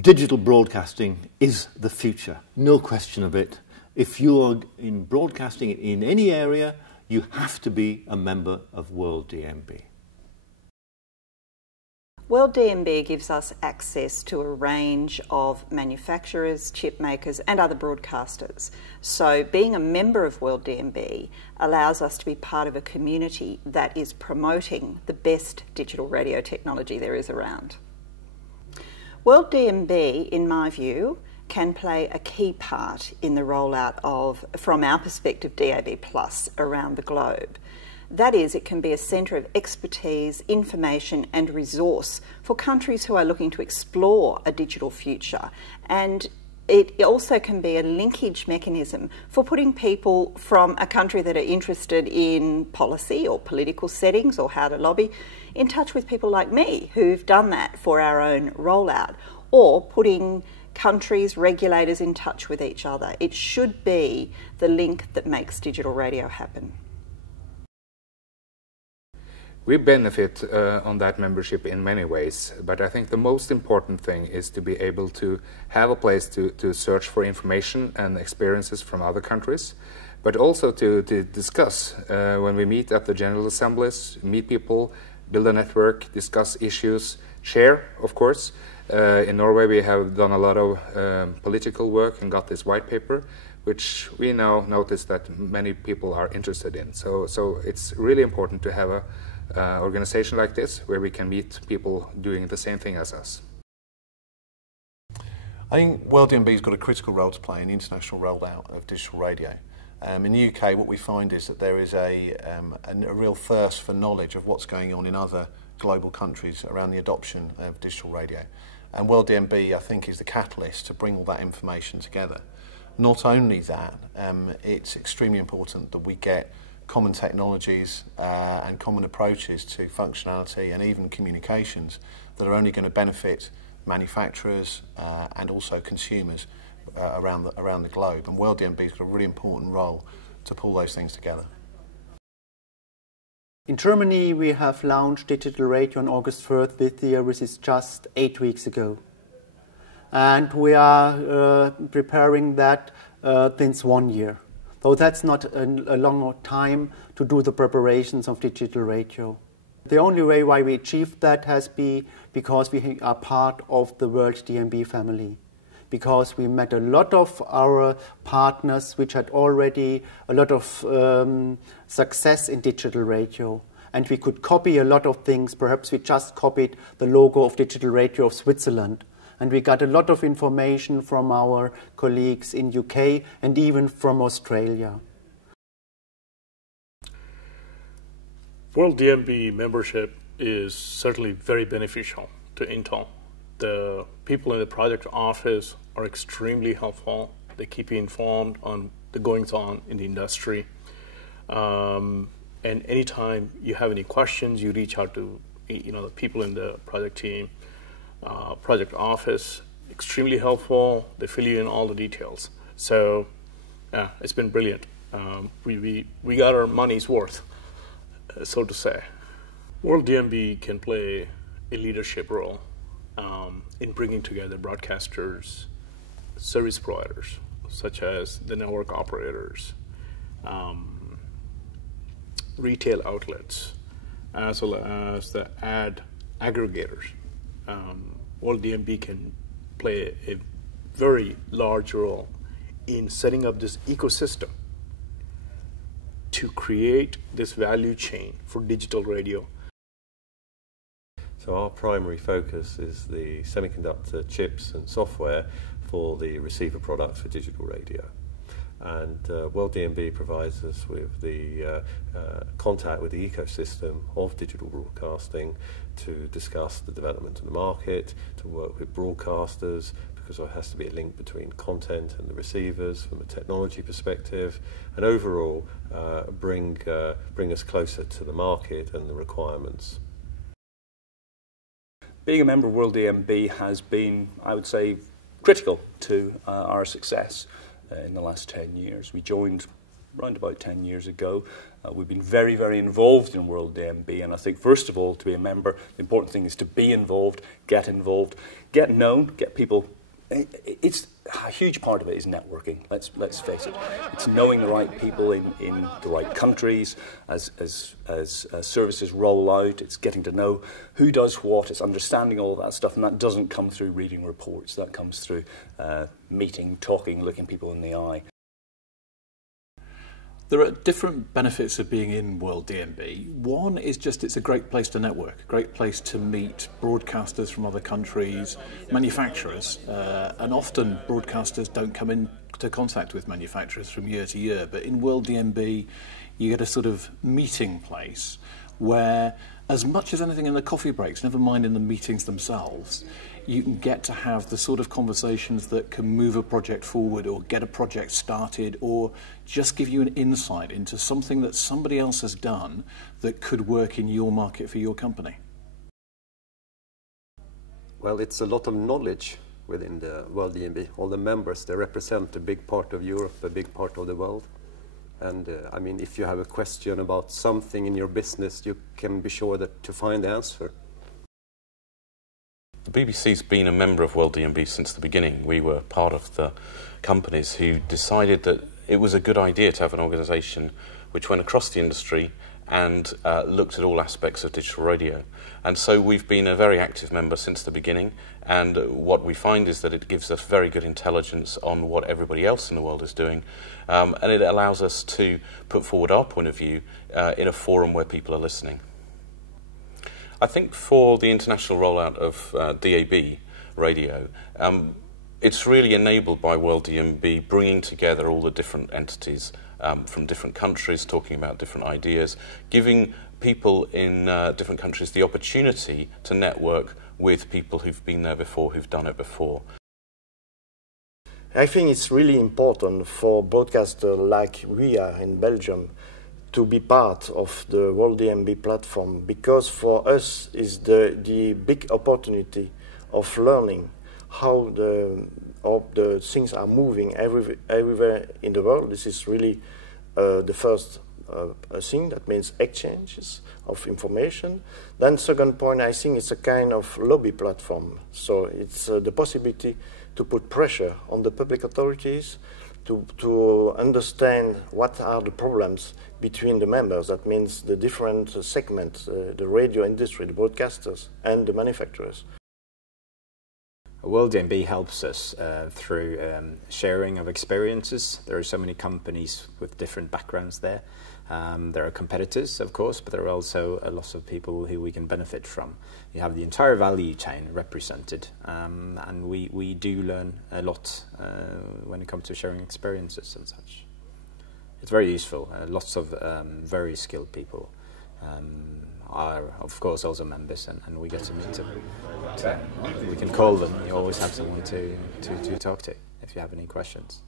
Digital broadcasting is the future, no question of it. If you are in broadcasting in any area, you have to be a member of WorldDMB. WorldDMB gives us access to a range of manufacturers, chip makers and other broadcasters. So being a member of WorldDMB allows us to be part of a community that is promoting the best digital radio technology there is around. WorldDMB, in my view, can play a key part in the rollout of, from our perspective, DAB+ around the globe. That is, it can be a centre of expertise, information and resource for countries who are looking to explore a digital future. And it also can be a linkage mechanism for putting people from a country that are interested in policy or political settings or how to lobby in touch with people like me who've done that for our own rollout, or putting countries, regulators in touch with each other. It should be the link that makes digital radio happen. We benefit on that membership in many ways, but I think the most important thing is to be able to have a place to search for information and experiences from other countries, but also to discuss when we meet at the General Assemblies, meet people, build a network, discuss issues, share, of course. In Norway we have done a lot of political work and got this white paper, which we now notice that many people are interested in. So it's really important to have a organization like this where we can meet people doing the same thing as us. I think WorldDMB's got a critical role to play in the international rollout of digital radio. In the UK, what we find is that there is a real thirst for knowledge of what's going on in other global countries around the adoption of digital radio. And WorldDMB, I think, is the catalyst to bring all that information together. Not only that, it's extremely important that we get common technologies and common approaches to functionality and even communications that are only going to benefit manufacturers and also consumers around the globe. And WorldDMB's got a really important role to pull those things together. In Germany, we have launched digital radio on August 3rd this year, which is just 8 weeks ago. And we are preparing that since 1 year. So that's not a long time to do the preparations of digital radio. The only way why we achieved that has been because we are part of the WorldDMB family. Because we met a lot of our partners which had already a lot of success in digital radio. And we could copy a lot of things. Perhaps we just copied the logo of digital radio of Switzerland. And we got a lot of information from our colleagues in UK and even from Australia. WorldDMB membership is certainly very beneficial to Intel. The people in the project office are extremely helpful. They keep you informed on the goings-on in the industry. And anytime you have any questions, you reach out to the people in the project team. Project office, extremely helpful. They fill you in all the details. So, yeah, it's been brilliant. We got our money's worth, so to say. WorldDMB can play a leadership role in bringing together broadcasters, service providers, such as the network operators, retail outlets, as well as the ad aggregators. WorldDMB can play a very large role in setting up this ecosystem to create this value chain for digital radio. So our primary focus is the semiconductor chips and software for the receiver products for digital radio. And WorldDMB provides us with the contact with the ecosystem of digital broadcasting to discuss the development of the market, to work with broadcasters, because there has to be a link between content and the receivers from a technology perspective, and overall bring us closer to the market and the requirements. Being a member of WorldDMB has been, I would say, critical to our success in the last 10 years. We joined around about 10 years ago. We've been very, very involved in WorldDMB, and I think, first of all, to be a member, the important thing is to be involved, get known, get people. It's a huge part of it is networking. Let's face it. It's knowing the right people in the right countries as services roll out. It's getting to know who does what. It's understanding all of that stuff, and that doesn't come through reading reports. That comes through meeting, talking, looking people in the eye. There are different benefits of being in WorldDMB. One is just it's a great place to network, a great place to meet broadcasters from other countries, manufacturers, and often broadcasters don't come into contact with manufacturers from year to year, but in WorldDMB you get a sort of meeting place where, as much as anything in the coffee breaks, never mind in the meetings themselves, you can get to have the sort of conversations that can move a project forward or get a project started or just give you an insight into something that somebody else has done that could work in your market for your company. Well, it's a lot of knowledge within the WorldDMB. All the members, they represent a big part of Europe, a big part of the world. And I mean, if you have a question about something in your business, you can be sure to find the answer. The BBC's been a member of WorldDMB since the beginning. We were part of the companies who decided that it was a good idea to have an organisation which went across the industry and looked at all aspects of digital radio. And so we've been a very active member since the beginning, and what we find is that it gives us very good intelligence on what everybody else in the world is doing, and it allows us to put forward our point of view in a forum where people are listening. I think for the international rollout of DAB radio, it's really enabled by WorldDMB bringing together all the different entities from different countries, talking about different ideas, giving people in different countries the opportunity to network with people who've been there before, who've done it before. I think it's really important for broadcasters like we are in Belgium to be part of the WorldDMB platform, because for us is the big opportunity of learning how the things are moving everywhere in the world. This is really the first thing, that means exchanges of information. Then second point, I think it's a kind of lobby platform. So it's the possibility to put pressure on the public authorities to understand what are the problems between the members. That means the different segments, the radio industry, the broadcasters, and the manufacturers. WorldDMB helps us through sharing of experiences. There are so many companies with different backgrounds there. There are competitors, of course, but there are also a lot of people who we can benefit from. You have the entire value chain represented, and we do learn a lot when it comes to sharing experiences and such. It's very useful. Lots of very skilled people are, of course, also members, and we get to meet them. We can call them. You always have someone to talk to if you have any questions.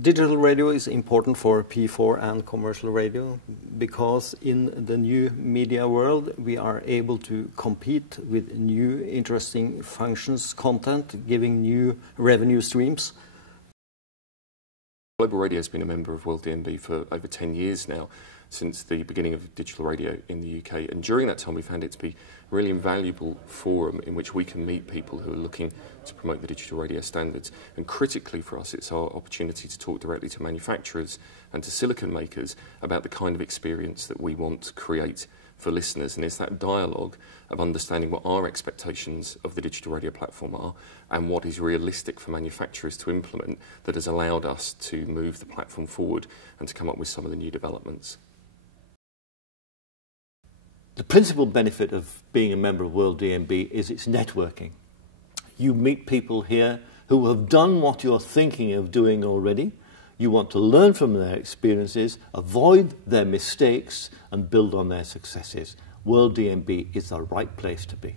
Digital radio is important for P4 and commercial radio because in the new media world we are able to compete with new interesting functions, content, giving new revenue streams. Global Radio has been a member of WorldDMB for over 10 years now, since the beginning of digital radio in the UK, and during that time we found it to be a really invaluable forum in which we can meet people who are looking to promote the digital radio standards. And critically for us, it's our opportunity to talk directly to manufacturers and to silicon makers about the kind of experience that we want to create for listeners, and it's that dialogue of understanding what our expectations of the digital radio platform are and what is realistic for manufacturers to implement that has allowed us to move the platform forward and to come up with some of the new developments. The principal benefit of being a member of WorldDMB is its networking. You meet people here who have done what you're thinking of doing already. You want to learn from their experiences, avoid their mistakes, and build on their successes. WorldDMB is the right place to be.